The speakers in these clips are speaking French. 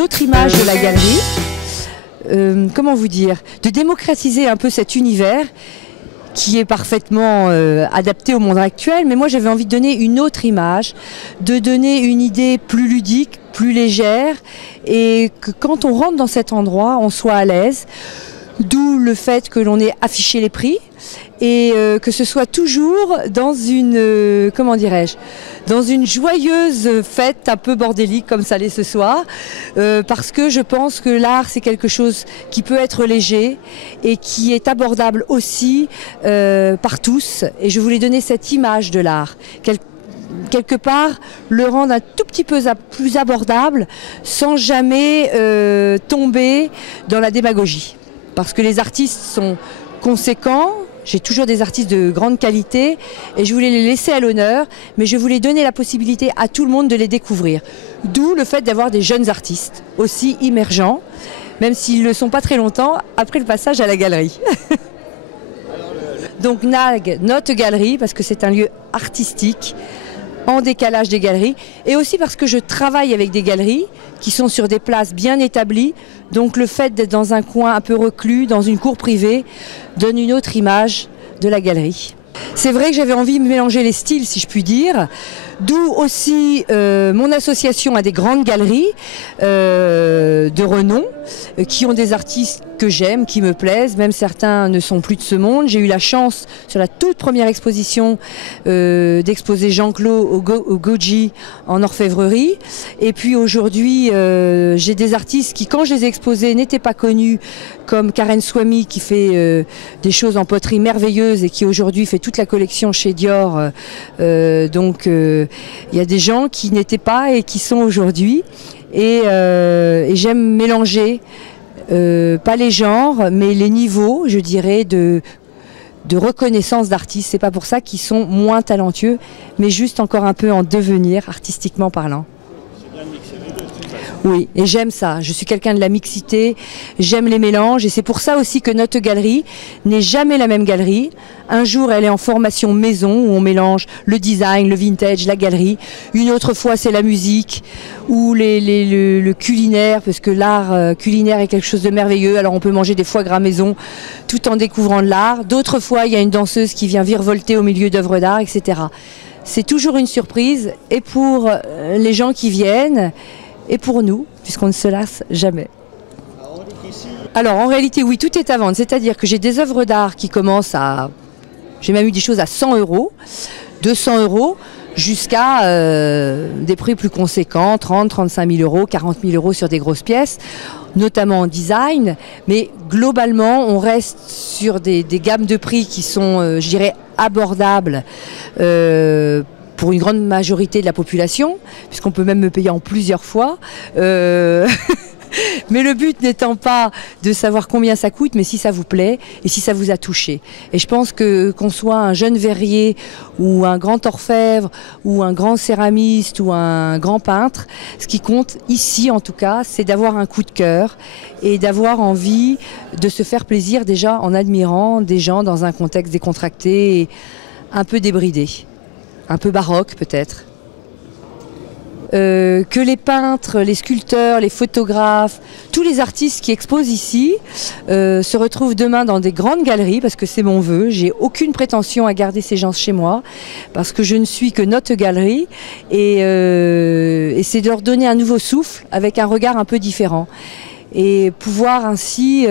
autre image de la galerie. Comment vous dire? De démocratiser un peu cet univers qui est parfaitement adapté au monde actuel, mais moi j'avais envie de donner une autre image, de donner une idée plus ludique, plus légère, et que quand on rentre dans cet endroit, on soit à l'aise, d'où le fait que l'on ait affiché les prix, et que ce soit toujours dans une, comment dirais-je, dans une joyeuse fête un peu bordélique comme ça l'est ce soir, parce que je pense que l'art c'est quelque chose qui peut être léger et qui est abordable aussi par tous, et je voulais donner cette image de l'art. Quelque part, le rendre un tout petit peu plus abordable sans jamais tomber dans la démagogie. Parce que les artistes sont conséquents, j'ai toujours des artistes de grande qualité et je voulais les laisser à l'honneur, mais je voulais donner la possibilité à tout le monde de les découvrir. D'où le fait d'avoir des jeunes artistes aussi émergents, même s'ils ne le sont pas très longtemps après le passage à la galerie. Donc NAG, notre galerie, parce que c'est un lieu artistique, en décalage des galeries, et aussi parce que je travaille avec des galeries qui sont sur des places bien établies, donc le fait d'être dans un coin un peu reclus, dans une cour privée, donne une autre image de la galerie. C'est vrai que j'avais envie de mélanger les styles, si je puis dire, d'où aussi mon association à des grandes galeries de renom, qui ont des artistes que j'aime, qui me plaisent, même certains ne sont plus de ce monde. J'ai eu la chance, sur la toute première exposition, d'exposer Jean-Claude au Goji en orfèvrerie. Et puis aujourd'hui, j'ai des artistes qui, quand je les ai exposés, n'étaient pas connus, comme Karen Swamy, qui fait des choses en poterie merveilleuses et qui aujourd'hui fait toute la collection chez Dior. Donc il y a des gens qui n'étaient pas et qui sont aujourd'hui. Et j'aime mélanger, pas les genres, mais les niveaux, je dirais, de reconnaissance d'artistes. C'est pas pour ça qu'ils sont moins talentueux, mais juste encore un peu en devenir, artistiquement parlant. Oui, et j'aime ça. Je suis quelqu'un de la mixité, j'aime les mélanges, et c'est pour ça aussi que notre galerie n'est jamais la même galerie. Un jour, elle est en formation maison, où on mélange le design, le vintage, la galerie. Une autre fois, c'est la musique, ou le culinaire, parce que l'art culinaire est quelque chose de merveilleux. Alors on peut manger des foie gras maison, tout en découvrant de l'art. D'autres fois, il y a une danseuse qui vient virevolter au milieu d'œuvres d'art, etc. C'est toujours une surprise, et pour les gens qui viennent, et pour nous, puisqu'on ne se lasse jamais. Alors en réalité, oui, tout est à vendre. C'est-à-dire que j'ai des œuvres d'art qui commencent à... J'ai même eu des choses à 100 €, 200 €, jusqu'à des prix plus conséquents, 30, 35 000 €, 40 000 € sur des grosses pièces, notamment en design. Mais globalement, on reste sur des gammes de prix qui sont, je dirais, abordables pour une grande majorité de la population, puisqu'on peut même me payer en plusieurs fois. Mais le but n'étant pas de savoir combien ça coûte, mais si ça vous plaît et si ça vous a touché. Et je pense que qu'on soit un jeune verrier ou un grand orfèvre ou un grand céramiste ou un grand peintre, ce qui compte ici en tout cas, c'est d'avoir un coup de cœur et d'avoir envie de se faire plaisir déjà en admirant des gens dans un contexte décontracté et un peu débridé. Un peu baroque peut-être. Que les peintres, les sculpteurs, les photographes, tous les artistes qui exposent ici se retrouvent demain dans des grandes galeries, parce que c'est mon vœu. J'ai aucune prétention à garder ces gens chez moi, parce que je ne suis que notre galerie, et c'est de leur donner un nouveau souffle avec un regard un peu différent. Et pouvoir ainsi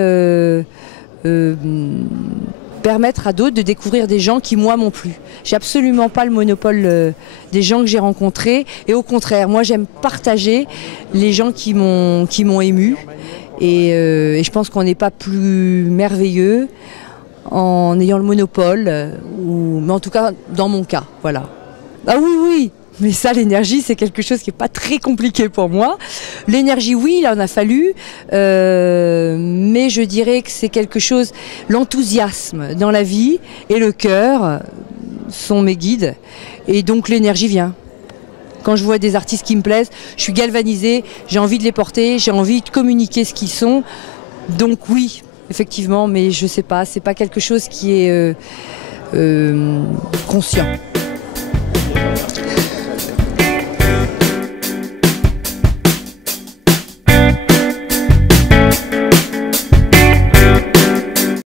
permettre à d'autres de découvrir des gens qui, moi, m'ont plu. J'ai absolument pas le monopole des gens que j'ai rencontrés. Et au contraire, moi, j'aime partager les gens qui m'ont ému. Et je pense qu'on n'est pas plus merveilleux en ayant le monopole. Mais en tout cas, dans mon cas, voilà. Ah oui, oui. Mais ça, l'énergie, c'est quelque chose qui n'est pas très compliqué pour moi. L'énergie, oui, il en a fallu, mais je dirais que c'est quelque chose, l'enthousiasme dans la vie et le cœur sont mes guides. Et donc l'énergie vient. Quand je vois des artistes qui me plaisent, je suis galvanisée, j'ai envie de les porter, j'ai envie de communiquer ce qu'ils sont. Donc oui, effectivement, mais je ne sais pas, c'est pas quelque chose qui est conscient.